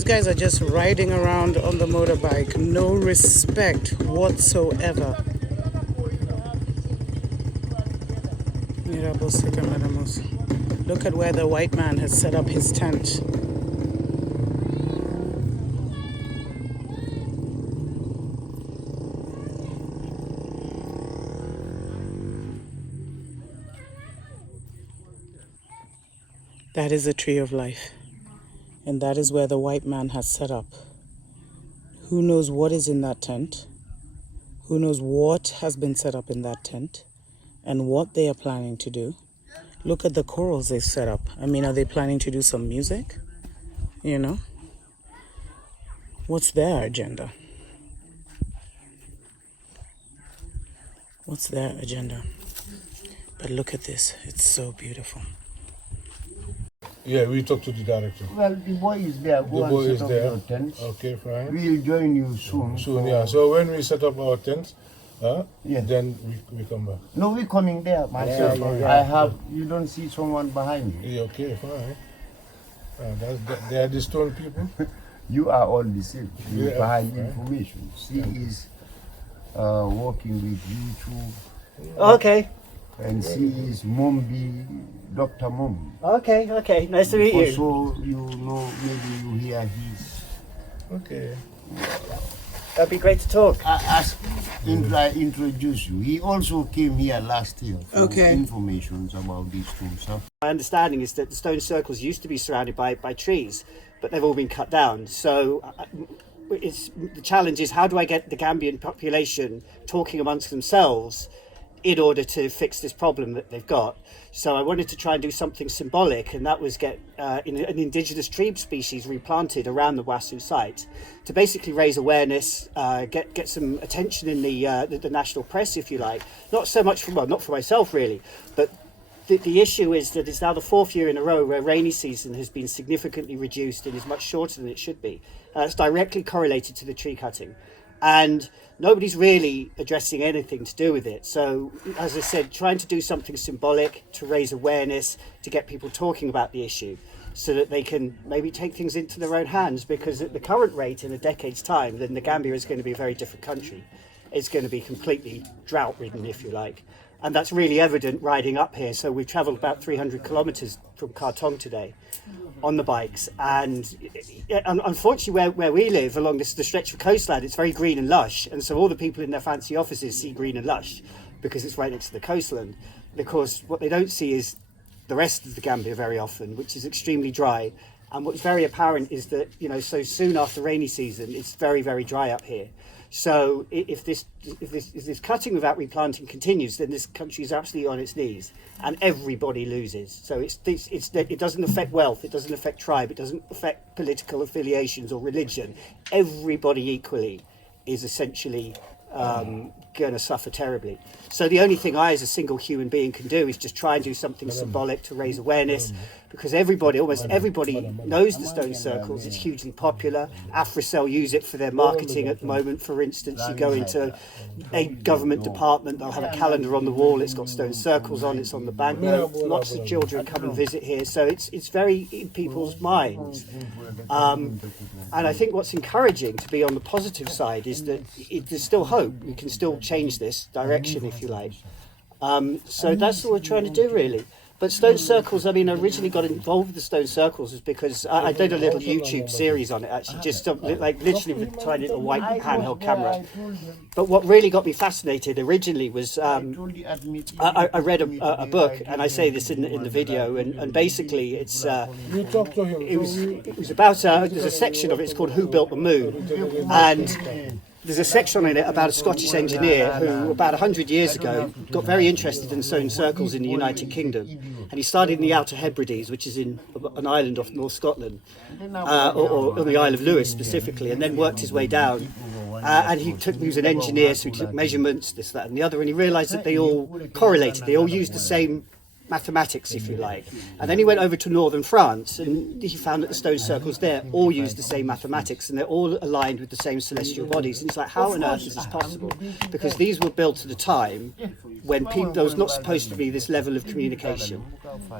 these guys are just riding around on the motorbike. No respect whatsoever. Look at where the white man has set up his tent. That is the tree of life. And that is where the white man has set up. Who knows what is in that tent? Who knows what has been set up in that tent? And what they are planning to do? Look at the corals they've set up. I mean, are they planning to do some music? You know? What's their agenda? What's their agenda? But look at this. It's so beautiful. Yeah, we talked to the director. Well, the boy is there. Go The boy and is set up there. your tent. Okay, fine. We'll join you soon. Soon, yeah. So when we set up our tent, Yeah. then we come back. No, we're coming there myself. Yeah. I have. You don't see someone behind you. Yeah, okay, fine. They are the stone people. You are all the same. You Yeah. behind information. She is working with you too, Okay. and she is Mombi, Dr. Mombi. Okay. Nice to meet you. So you know, maybe you hear his. Okay. That'd be great to talk. I introduce you. He also came here last year for information about these two stuff. My understanding is that the stone circles used to be surrounded by trees, but they've all been cut down. So the challenge is, how do I get the Gambian population talking amongst themselves in order to fix this problem that they've got? So I wanted to try and do something symbolic, and that was get an indigenous tree species replanted around the Wasu site to basically raise awareness, get some attention in the national press, if you like. Not so much not for myself really, but the issue is that it's now the fourth year in a row where rainy season has been significantly reduced and is much shorter than it should be. It's directly correlated to the tree cutting. And nobody's really addressing anything to do with it. So, as I said, trying to do something symbolic to raise awareness, to get people talking about the issue, so that they can maybe take things into their own hands, because at the current rate, in a decade's time, then the Gambia is going to be a very different country. It's going to be completely drought-ridden, if you like. And that's really evident riding up here. So we've travelled about 300 kilometres from Khartoum today on the bikes, and unfortunately where we live along the stretch of coastline, it's very green and lush, and so all the people in their fancy offices see green and lush because it's right next to the coastline. And of course what they don't see is the rest of the Gambia very often, which is extremely dry. And what's very apparent is that, you know, so soon after rainy season, it's very, very dry up here. So if this cutting without replanting continues, then this country is absolutely on its knees, and everybody loses. So it doesn't affect wealth, it doesn't affect tribe, it doesn't affect political affiliations or religion. Everybody equally is essentially going to suffer terribly. So the only thing I, as a single human being, can do is just try and do something symbolic to raise awareness, because almost everybody knows the stone circles. It's hugely popular. AfriCell use it for their marketing at the moment. For instance, you go into a government department, they'll have a calendar on the wall, it's got stone circles on, it's on the banknote. Lots of children come and visit here, so it's very in people's minds. And I think what's encouraging, to be on the positive side, is that there's still hope. We can still change this direction, if you like. So that's what we're trying to do, really. But stone circles, I mean, I originally got involved with the stone circles is because I did a little YouTube series on it, actually, just like literally with a tiny little white handheld camera. But what really got me fascinated originally was I read a book, and I say this in the video, and basically it was about there's a section of it, it's called Who Built the Moon, and there's a section in it about a Scottish engineer who, about 100 years ago, got very interested in stone circles in the United Kingdom. And he started in the Outer Hebrides, which is in an island off North Scotland, or on the Isle of Lewis specifically, and then worked his way down. And he was an engineer, so he took measurements, this, that, and the other, and he realised that they all correlated. They all used the same mathematics, if you like. And then he went over to northern France, and he found that the stone circles there all use the same mathematics, and they're all aligned with the same celestial bodies. And it's like, how on earth is this possible? Because these were built at a time when there was not supposed to be this level of communication.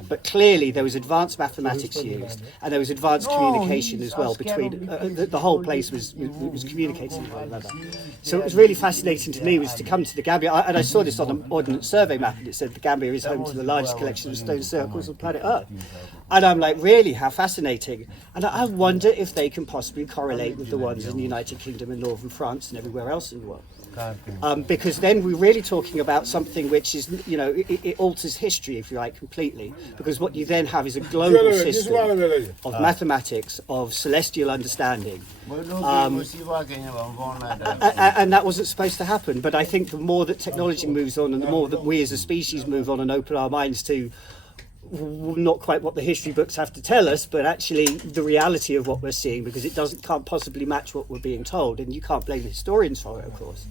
But clearly there was advanced mathematics used, and there was advanced communication as well between, the whole place was communicating with one another. So it was really fascinating to me was to come to the Gambia, and I saw this on an Ordnance Survey map, and it said the Gambia is home to the largest collection of stone circles on planet Earth. And I'm like, really, how fascinating. And I wonder if they can possibly correlate with the ones in the United Kingdom and northern France and everywhere else in the world. Because then we're really talking about something which is, you know, it alters history, if you like, completely. Because what you then have is a global system of mathematics, of celestial understanding. And that wasn't supposed to happen. But I think the more that technology moves on and the more that we as a species move on and open our minds to not quite what the history books have to tell us, but actually the reality of what we're seeing, because it can't possibly match what we're being told, and you can't blame the historians for it, of course.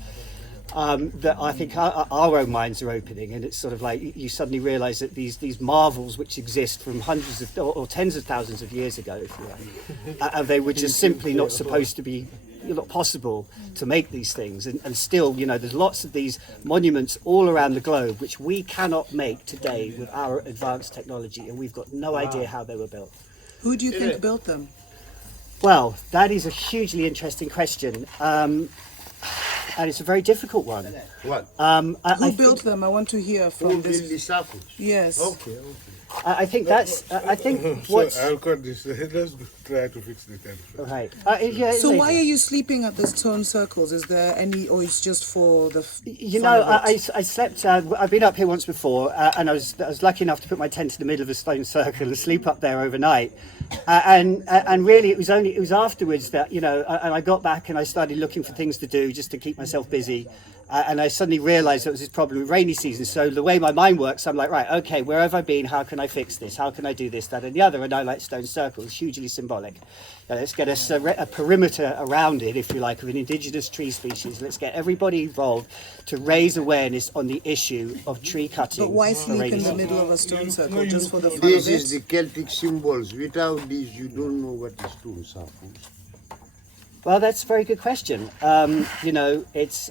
That I think our own minds are opening, and it's sort of like you suddenly realise that these marvels which exist from hundreds of or tens of thousands of years ago, if you like, they were just simply not supposed to be. Not possible to make these things, and still, you know, there's lots of these monuments all around the globe which we cannot make today with our advanced technology, and we've got no idea how they were built. Who do you think built them? Well, that is a hugely interesting question, and it's a very difficult one. What? Who built them? I want to hear from Who this. built the circles? Yes. Okay. I think that's. I think what's So I'll cut this. Let's try to fix the tent first. right. Yeah, So why later. are you sleeping at the stone circles? Is there any, or it's just for the? You fun know, of it? I slept. I've been up here once before, and I was lucky enough to put my tent in the middle of a stone circle and sleep up there overnight. And really, it was afterwards that, you know, and I got back and I started looking for things to do just to keep myself busy. And I suddenly realised there was this problem with rainy season. So the way my mind works, I'm like, right, okay, where have I been? How can I fix this? How can I do this, that, and the other? And I like stone circles, hugely symbolic. Let's get a perimeter around it, if you like, of an indigenous tree species. Let's get everybody involved to raise awareness on the issue of tree cutting. But why for sleep rainy in the season. middle of a stone circle just for the fun This of is the it? Celtic symbols. Without these, you don't know what is stone circles. Well, that's a very good question. You know, it's.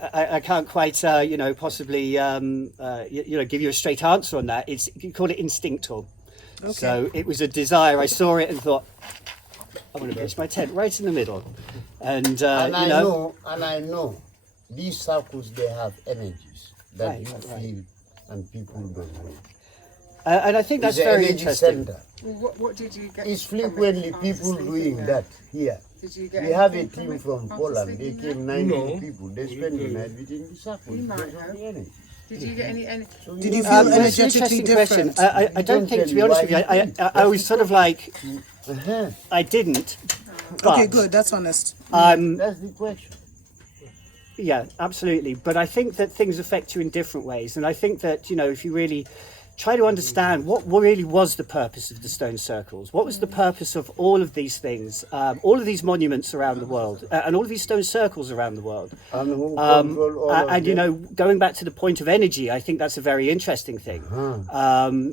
I can't quite, you know, possibly, you know, give you a straight answer on that. You call it instinctual. Okay. So it was a desire. I saw it and thought, I want to pitch my tent right in the middle, and I know, these circles, they have energies that Right, you right. feel and people don't know. and I think that's It's an very energy interesting. center. What did you get? It's from it frequently after people sleeping doing there? that here. Did you get We have a anything team it from after Poland. They sleeping there? came 90 No. people. They spend the night within the circle. You might because of have. the energy. Did you get any? Did you feel Well, it's an energetically interesting question. different? I don't think, to be honest with you, I was sort of like, Uh-huh. I didn't. Okay, but, good. That's honest. That's the question. Yeah, absolutely. But I think that things affect you in different ways. And I think that, you know, if you really try to understand what really was the purpose of the stone circles, what was the purpose of all of these things, all of these monuments around the world, and all of these stone circles around the world. And who control all of And, you them? know, going back to the point of energy, I think that's a very interesting thing.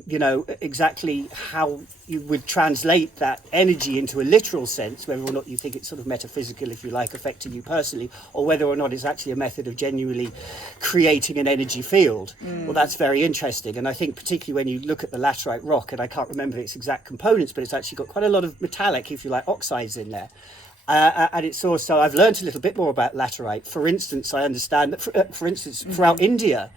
You know, exactly how you would translate that energy into a literal sense, whether or not you think it's sort of metaphysical, if you like, affecting you personally, or whether or not it's actually a method of genuinely creating an energy field. Well, that's very interesting. And I think particularly when you look at the laterite rock, and I can't remember its exact components, but it's actually got quite a lot of metallic, if you like, oxides in there. And it's also, I've learned a little bit more about laterite. For instance, I understand that, for instance, throughout India,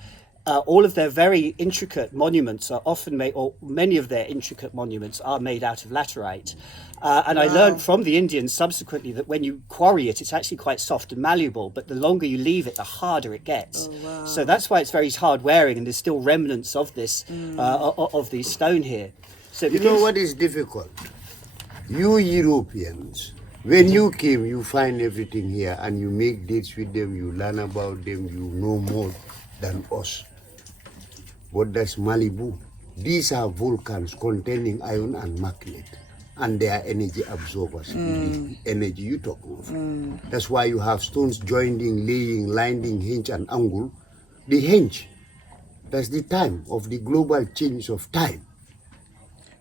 all of their very intricate monuments are often made, or many of their intricate monuments are made out of laterite. And I learned from the Indians subsequently that when you quarry it, it's actually quite soft and malleable, but the longer you leave it, the harder it gets. So that's why it's very hard wearing, and there's still remnants of this, of these stone here. So it You know begins- what is difficult? You Europeans, when you came, you find everything here and you make dates with them, you learn about them, you know more than us. But that's Malibu. These are volcans containing iron and magnate, and they are energy absorbers. The energy you talk of. That's why you have stones joining, laying, lining, hinge, and angle. The hinge, that's the time of the global change of time.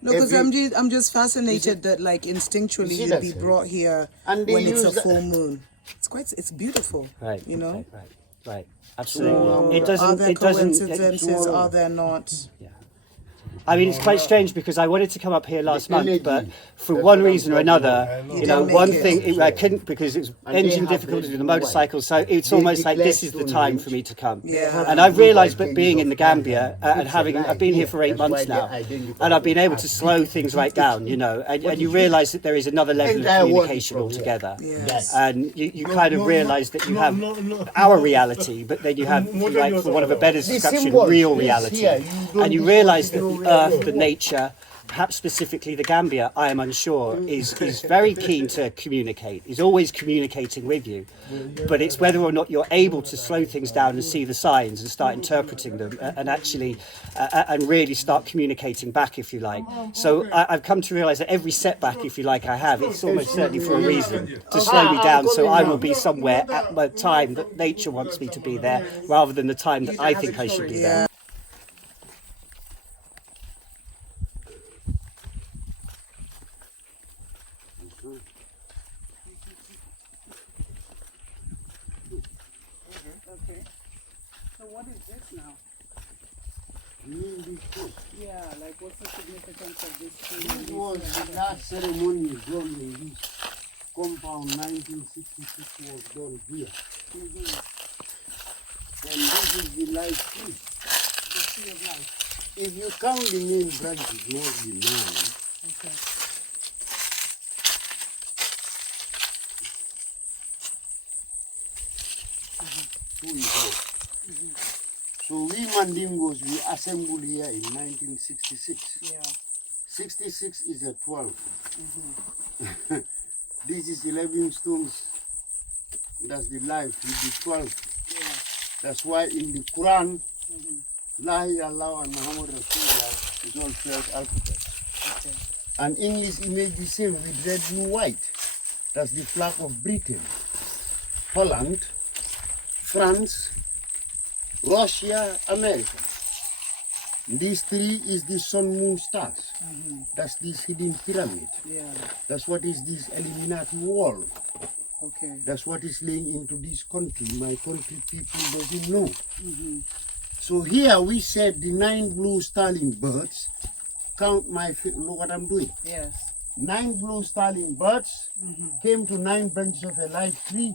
No, because Every- I'm just fascinated that like You instinctually see you'd that, be sir? brought here And they when it's a use that- full moon. It's beautiful. Right, You know. right. Right. Absolutely. It Are doesn't. there It doesn't. coincidences? Are there not? I mean, it's quite strange because I wanted to come up here last month, energy. but for That's one what I'm reason or talking another, about. you know, didn't one make thing it. I couldn't because it's And they engine have difficulties red with the and white. motorcycle, so it's They almost like declare this is the time for me to come. Yeah. And I've realised, but Identity being of in the man. Gambia It's and having, alive I've been here here. for 8 That's why months they now, identify and I've been it able as to slow big. things right down, you know, and you is realise that there is another level And of I want communication from here. altogether. Yes. And you kind of realise that you have our reality, but then you have, if you like, for want of a better description, symbols, real this reality. here, you don't And you need realise to that know the where earth, the nature, perhaps specifically the Gambia, I am unsure, is very keen to communicate, is always communicating with you. But it's whether or not you're able to slow things down and see the signs and start interpreting them and actually, and really start communicating back, if you like. So I've come to realise that every setback, if you like, I have, it's almost certainly for a reason, to slow me down so I will be somewhere at the time that nature wants me to be there, rather than the time that I think I should be there. Okay. So what is this now? Yeah, like what's the significance of this tree? This was the last ceremony done in this compound. 1966 was done here. And this is the life tree. The tree of life. If you count the main branches, mostly 9. Okay. Two is out. So we Mandingos, we assembled here in 1966. Yeah. 66 is a 12. This is 11 stones. That's the life with the 12. Yeah. That's why in the Quran, La ilaha illallah and Muhammad Rasulullah is all 12 alphabets. Okay. And English image the same with red, blue, white. That's the flag of Britain, Holland, France, Russia, America. These 3 is the sun, moon, stars. That's this hidden pyramid. Yeah. That's what is this Illuminati wall. Okay. That's what is laying into this country. My country people doesn't know. So here we said the 9 blue starling birds. Count my look what I'm doing. Yes. 9 blue starling birds came to 9 branches of a live tree.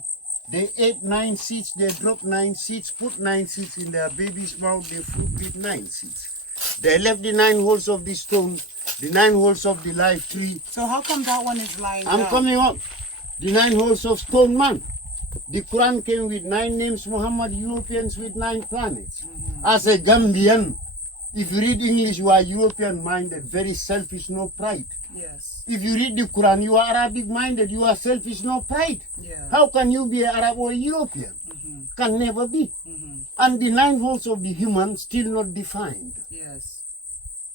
They ate 9 seeds. They dropped 9 seeds. Put 9 seeds in their baby's mouth. They fruit with 9 seeds. They left the 9 holes of the stone, the 9 holes of the live tree. So how come that one is lying I'm down? coming up. The 9 holes of stone man. The Quran came with 9 names, Muhammad, Europeans with 9 planets. As a Gambian, if you read English, you are European minded, very selfish, no pride. Yes. If you read the Quran, you are Arabic minded, you are selfish, no pride. Yeah. How can you be an Arab or a European? Can never be. And the 9 holes of the human still not defined. Yes.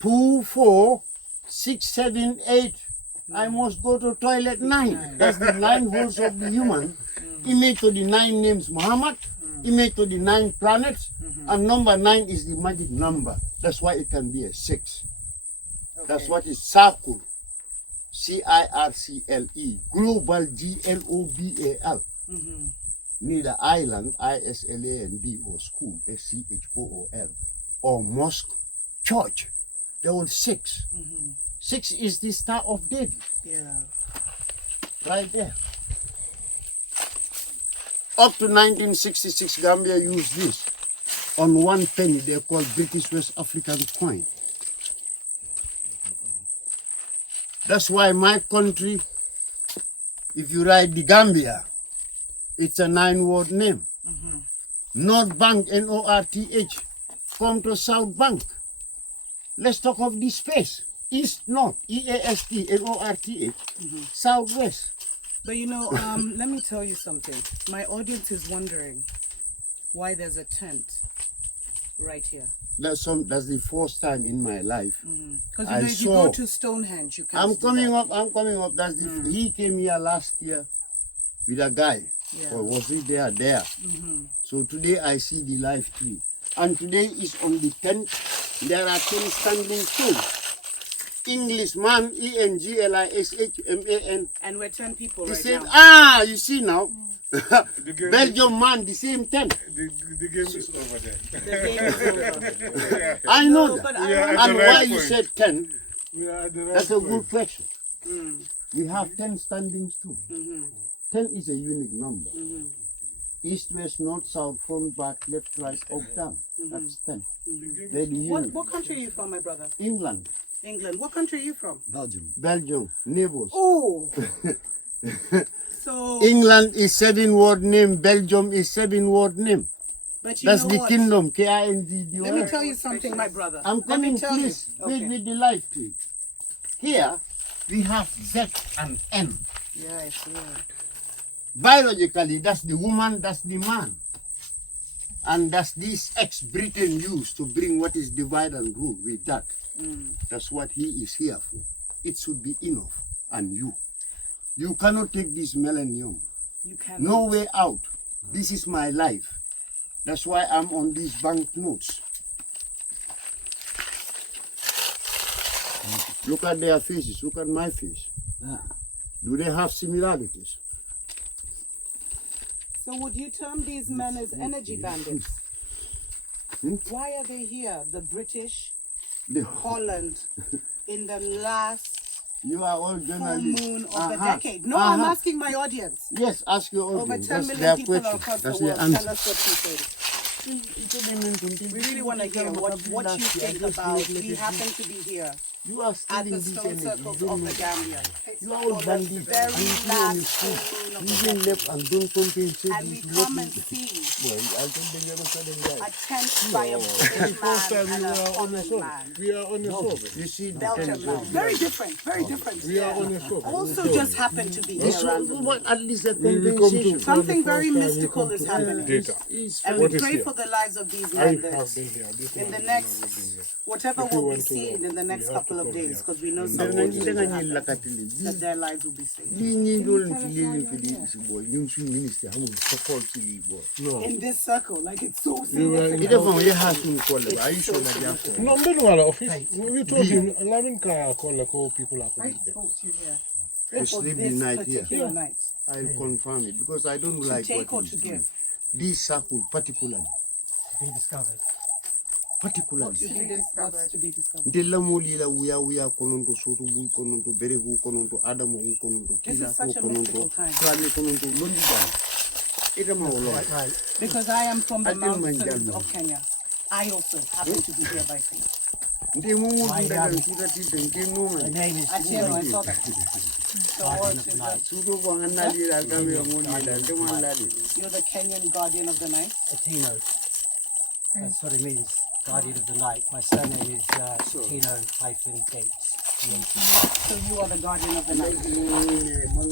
2, 4, 6, 7, 8. I must go to toilet 9. That's the 9 holes of the human. Image to the 9 names Muhammad. Image to the 9 planets. And number 9 is the magic number. That's why it can be a 6. That's what is circle. CIRCLE. Global, GLOBAL. Neither island, ISLAND, or school, SCHOOL, or mosque, church. They're all 6. 6 is the Star of David. Yeah. Right there. Up to 1966, Gambia used this. On 1 penny, they're called British West African coin. That's why my country, if you write the Gambia, it's a 9-word name. North Bank, North, come to South Bank. Let's talk of this space. East, North, EAST, NORTH, Southwest. But you know, let me tell you something. My audience is wondering why there's a tent right here. That's the first time in my life. Because you know, if you go to Stonehenge, you can't. I'm coming up. That's the he came here last year with a guy. Yeah. Or was he there? There. So today I see the live tree. And today is on the 10th. There are 10 standing stones. Englishman, ENGLISHMAN. And we're 10 people He right said, now. you see now, Belgium man, the same tent. The game is over there. The game is over. I know No, that. but We are I at And the why right you point. said 10, We are at the right that's a point. good question. We have 10 standings too. 10 is a unique number. East, west, north, south, front, back, left, right, up, down. That's 10. They're the unique. What country are you from, my brother? England, England. What country are you from? Belgium, neighbors. Oh. So, England is 7-word name, Belgium is 7-word name. but you That's know the what? kingdom, K-I-N-G-D-O. Let me tell you something, my brother. I'm Let me coming, tell you. please. Wait Okay. with the live tweet. Here, we have Z and N. Yeah, I see. Biologically, that's the woman, that's the man. And that's this ex-Britain used to bring what is divide and rule with that. That's what he is here for. It should be enough. And you cannot take this millennium. You can. No way out. This is my life. That's why I'm on these banknotes. Look at their faces. Look at my face. Do they have similarities? So would you term these men as energy bandits? Why are they here? The British, They- Holland, in the last You are all full journalists. moon of the Uh-huh. decade. No, I'm Uh-huh. asking my audience. Yes, ask your Over audience. 10 That's million their people question. across That's the their world. Tell answer. us what you think. We really want to hear what you think about. We happen to be here You are at stealing the this stone energy. circles You don't of know the that. Gambia. You are all For the bandits. very You see on last the full street. moon of You the didn't decade. left and don't compensate. And we you to come let and me- see Well, I'll tell them you're not telling a that. tent by a British First man time and we a are on a Holland survey. man. We are on a survey. You see the Belgium tent. man. Very different, very different. We are yeah. on a survey. Also just happened to be This here one, randomly. what, at least a We come to compensation. Something for the very first time we mystical come is to happening. Data. It's And What we is pray here? for the lives of these I men have that been here. This in one the has next, never been here. whatever If you will be want to seen in the walk, next you have couple to of come days, here. because we know And something then is you going to Tenga happen, ni lakatili. that their lives will be saved. Ni don't feel for this boy. You see minister, how much support to you boy. No. In this circle, like it's so You were significant. It don't you have to call it. Are you sure that they are calling? No, don't know office. We told him, Lamin can call like all people are I coming here. spoke to you here. You For sleep the this night here. particular night. I'll confirm it because I don't To like take or what to he's give. doing. This circle particularly. Be discovered. Particularly. To be what's to be discovered. Ndela moli la uya kononto soto bul kononto bere hu kononto adamu hu kononto This kila is such hu a kononto mystical time. krame kononto londi jam. Ita ma wolo. Because I am from the I didn't mind mountains that. of Kenya. I also happen to be here by faith. Nde mumu My ndaga name- suda ti denke no My man. name is I tell you, I saw that. So what is that? Sudo ko hanali la kame ya moli la kama ladi. You're the Kenyan guardian of the night. Atino. That's what it means. Guardian of the night. My surname is Atino-Gates. So you are the guardian of the night.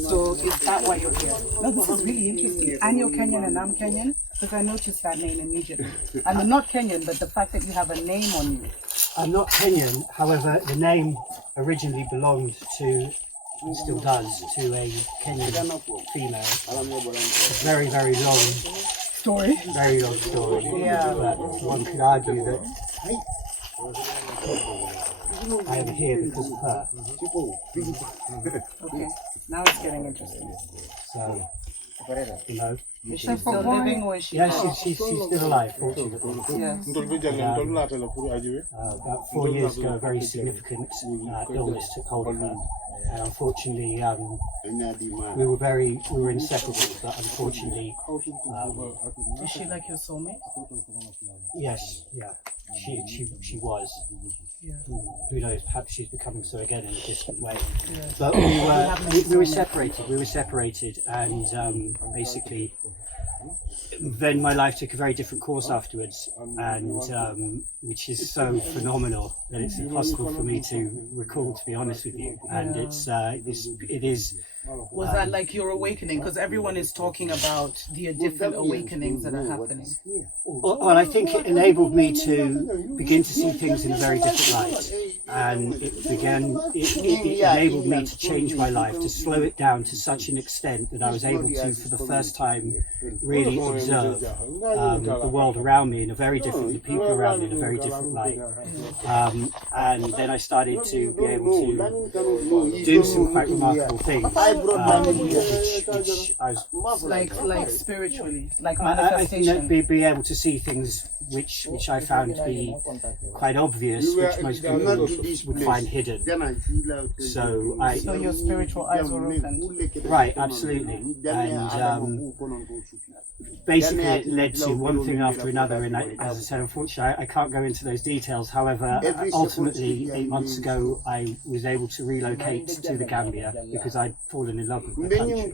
So is that why you're here? No, this is really interesting. And you're Kenyan and I'm Kenyan, because I noticed that name immediately. And I'm not Kenyan, but the fact that you have a name on you. I'm not Kenyan, however, the name originally belonged to, and still does, to a Kenyan female. It's a very, very long Story. very long story. Yeah. But one could argue that I am here because of her. Okay. Now it's getting interesting. So, you know. Is she still living or is she Yeah, dead? she's still alive, fortunately. Yes. Ndol bi jalen ndol lata la pour ajiwe. About 4 years ago, a very significant illness took hold of her. And unfortunately, we were inseparable, but unfortunately, Is she like your soulmate? yes, yeah, she was. Who knows? Perhaps she's becoming so again in a distant way. But we were separated. We were separated, and basically, then my life took a very different course afterwards, and which is so phenomenal that it's impossible for me to recall, to be honest with you. And it is. Was that like your awakening? Because everyone is talking about the different awakenings that are happening. Well, I think it enabled me to begin to see things in a very different light, and it enabled me to change my life, to slow it down to such an extent that I was able to, for the first time, really observe the world around me in a very different, the people around me in a very different light. And then I started to be able to do some quite remarkable things. which I was like spiritually, like I think manifestation. that be able to see things which I found to be quite obvious, which most people would find hidden. So So your spiritual eyes were opened. right, absolutely, and basically it led to one thing after another. And as I said, unfortunately, I can't go into those details. However, ultimately, 8 months ago, I was able to relocate to the Gambia because I'd fallen in love with the country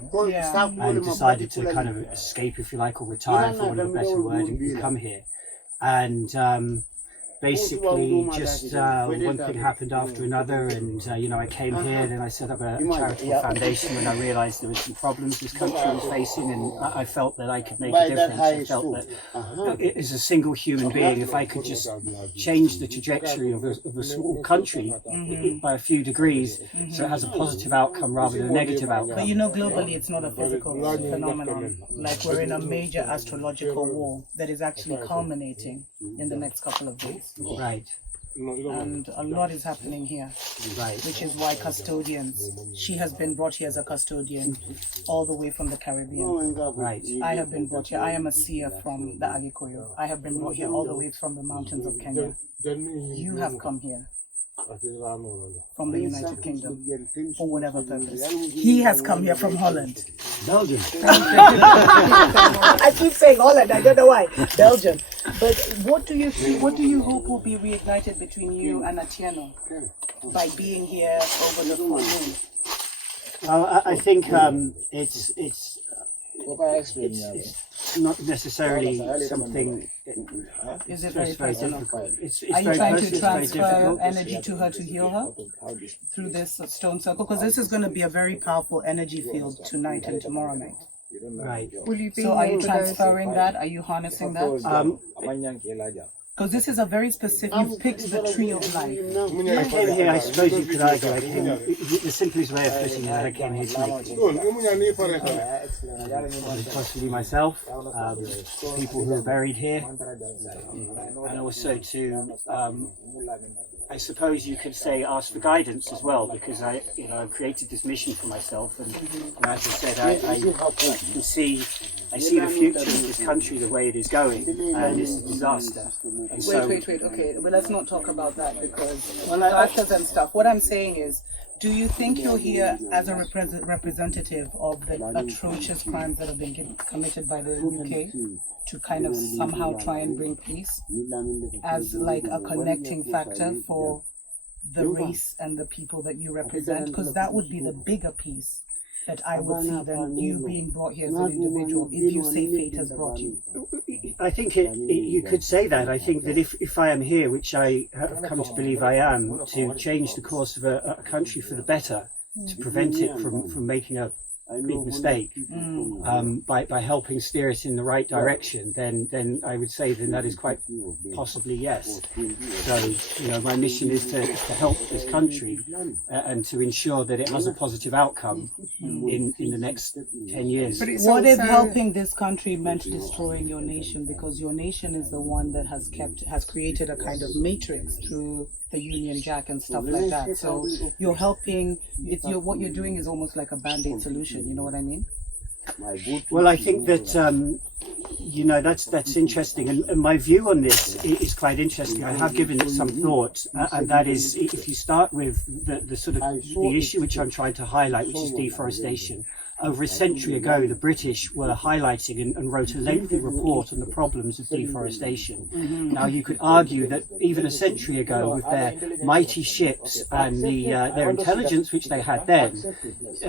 and decided to kind of escape, if you like, or retire, for want of a better word, and come here. And basically, just one thing happened after another, and I came here, then I set up a charitable foundation when I realised there were some problems this country was facing, and I felt that I could make a difference. I felt that as a single human being, if I could just change the trajectory of a small country by a few degrees, so it has a positive outcome rather than a negative outcome. But globally, it's not a physical phenomenon. Like we're in a major astrological war that is actually culminating in the next couple of days. Right. And a lot is happening here, Right. which is why custodians, she has been brought here as a custodian all the way from the Caribbean. Right. I have been brought here, I am a seer from the Agikoyo. I have been brought here all the way from the mountains of Kenya. You have come here from the United Kingdom for whatever purpose. He has come here from Holland. Belgium. I keep saying Holland, I don't know why. Belgium. But what do you hope will be reignited between you and Atieno by being here over the full moon? Well, I think it's not necessarily something. Is it very very personal? difficult. It's Are you very trying personal, to it's very transfer difficult. energy to her to heal her through this stone circle? Because this is going to be a very powerful energy field tonight and tomorrow night. Right. Will you be So are here you for those? transferring that? Are you harnessing that? Because this is a very specific, you've picked the tree of life. I came here, I suppose you could argue, the simplest way of putting it, I came here to make possibly myself, people who are buried here, and also to, I suppose you could say, ask for guidance as well, because I've created this mission for myself, and as I said, I can see the future of this country the way it is going, and it's a disaster. And so, Wait. Okay, well, let's not talk about that because disasters and stuff. What I'm saying is, do you think you're here as a representative of the atrocious crimes that have been committed by the UK to kind of somehow try and bring peace as like a connecting factor for the race and the people that you represent? Because that would be the bigger piece that I would see than you being brought here as an individual if you say fate has brought you. I think you could say that. I think that if I am here, which I have come to believe I am, to change the course of a country for the better, to prevent it from making a big mistake, by helping steer it in the right direction, then I would say then that is quite possibly yes. So my mission is to help this country and to ensure that it has a positive outcome in the next 10 years. But it's What if also- helping this country meant destroying your nation? Because your nation is the one that has created a kind of matrix through the Union Jack and stuff like that. So you're helping. What you're doing is almost like a band-aid solution. You know what I mean? Well, I think that that's interesting, and my view on this is quite interesting. I have given it some thought, and that is, if you start with the sort of the issue which I'm trying to highlight, which is deforestation. Over a century ago, the British were highlighting and wrote a lengthy report on the problems of deforestation. Now, you could argue that even a century ago, with their mighty ships and their intelligence which they had then,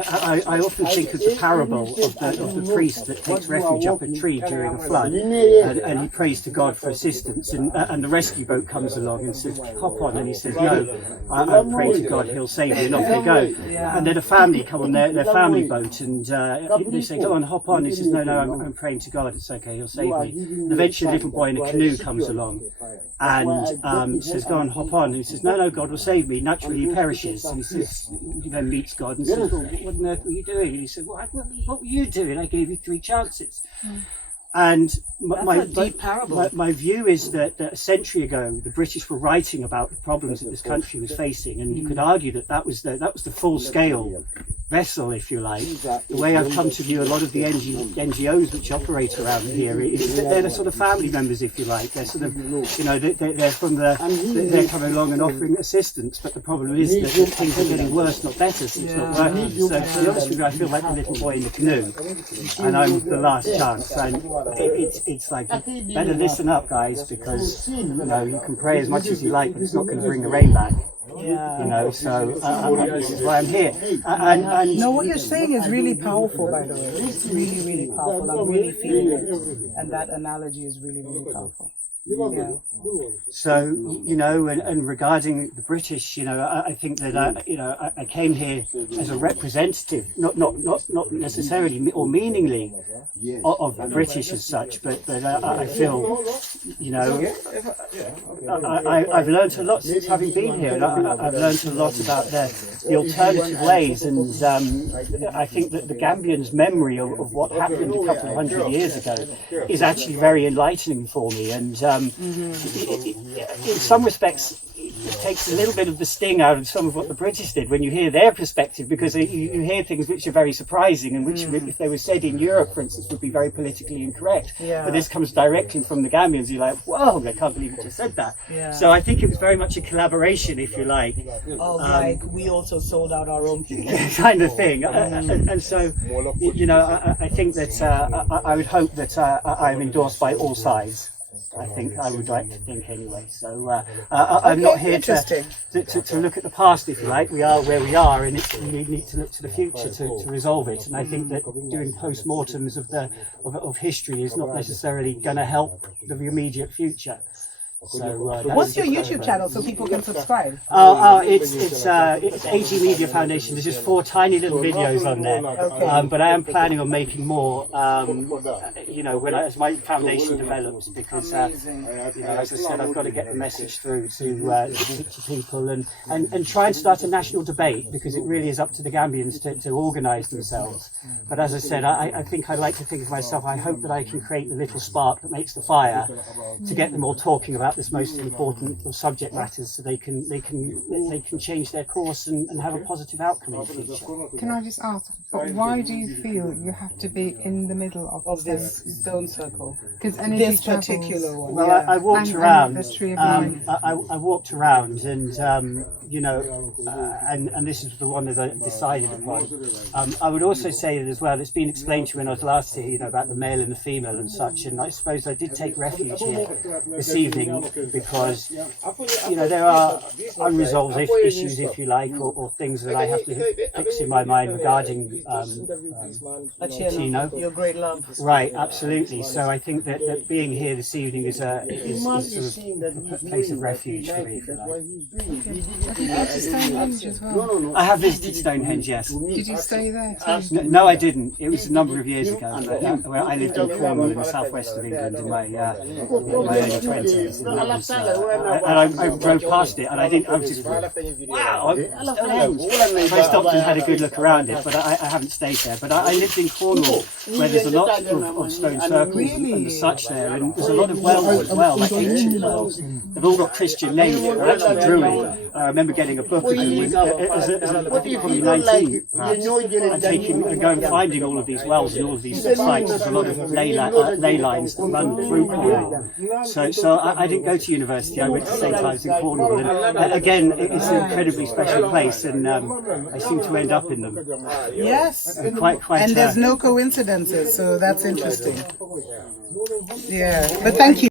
I often think of the parable of the priest that takes refuge up a tree during a flood, and he prays to God for assistance, and the rescue boat comes along and says, hop on, and he says, no, I'm praying to God, he'll save me, and off they go. And then a family come on their family boat, and they say, go on, hop on. He says, no, I'm praying to God, it's okay, he'll save me. And eventually a little boy in a canoe comes along and says, go on, hop on. And he says, no, God will save me. Naturally he perishes. And he says, he then meets God and says, well, what on earth were you doing? And he said, what were you doing? I gave you 3 chances. And my view is that a century ago, the British were writing about the problems that this country was facing, and you could argue that that was the full scale vessel, if you like. The way I've come to view a lot of the NGOs which operate around here is that they're the sort of family members, if you like. They're sort of, you know, they're from they're coming along and offering assistance, but the problem is that things are getting worse, not better, so it's not working. So to be honest with you, I feel like the little boy in the canoe, and I'm the last chance. And it's like, better listen up, guys, because you know, you can pray as much as you like, but it's not going to bring the rain back. Yeah. You know, so this is why I'm here. And no, what you're saying is really powerful, by the way. It's really, really powerful. I'm really feeling it. And that analogy is really, really powerful. Yeah. So, you know, and regarding the British, you know, I think that, you know, I came here as a representative, not necessarily or meaningly of the British as such, but I feel, you know, I've learned a lot since having been here, and I've learned a lot about the alternative ways, and I think that the Gambians' memory of what happened a couple of 100 years ago is actually very enlightening for me, and in some respects it takes a little bit of the sting out of some of what the British did when you hear their perspective, because you hear things which are very surprising and which, if they were said in Europe, for instance, would be very politically incorrect. Yeah. But this comes directly from the Gambians. You're like, whoa, I can't believe you just said that. Yeah. So I think it was very much a collaboration, if you like. Like we also sold out our own people. Kind of thing. And so, you know, I think that I would hope that I'm endorsed by all sides. I think I would like to think anyway. So I'm not here to look at the past, if you like. We are where we are, and we need to look to the future to resolve it. And I think that doing post-mortems of history is not necessarily going to help the immediate future. So, what's your YouTube channel so people can subscribe? It's AG Media Foundation. There's just 4 tiny little videos on there. Okay. But I am planning on making more, you know, as my foundation develops, because, you know, as I said, I've got to get the message through to people and try and start a national debate, because it really is up to the Gambians to organise themselves. But as I said, I think I like to think of myself, I hope that I can create the little spark that makes the fire to get them all talking about this most important of subject matters, so they can change their course and have a positive outcome in the future. Can I just ask, but why do you feel you have to be in the middle of this stone circle? Because This particular one. Well, Yeah. I walked And around. the tree of life. I walked around, and you know, and this is the one that I decided upon. I would also say that as well, it's been explained to me when I was last here, you know, about the male and the female and such. And I suppose I did take refuge here this evening because, you know, there are unresolved issues, if you like, or things that I have to fix in my mind regarding Tino. Your great love. Right, absolutely. So I think that being here this evening is sort of a place of refuge for me, if you like. Did you go to Stonehenge as well? I have visited Stonehenge, yes. Did you stay there too? No, I didn't. It was a number of years ago. Where I lived in Cornwall in the southwest of England in my early 20s. And I drove past it, and I was just, wow, Stonehenge. So I stopped and had a good look around it, but I haven't stayed there. But I lived in Cornwall, where there's a lot of stone circles and such there, and there's a lot of wells as well, like ancient wells. They've all got Christian names, they're actually Druid. I remember getting a book of them as I think probably 19, perhaps, and going and finding all of these wells and all of these sites. There's a lot of ley lines that run through Cornwall. So I didn't go to university, I went to St. Ives in Cornwall, and again, it's an incredibly special place, and I seem to end up in them. Yes. Quite, And there's no coincidences, so that's interesting. Yeah, but thank you.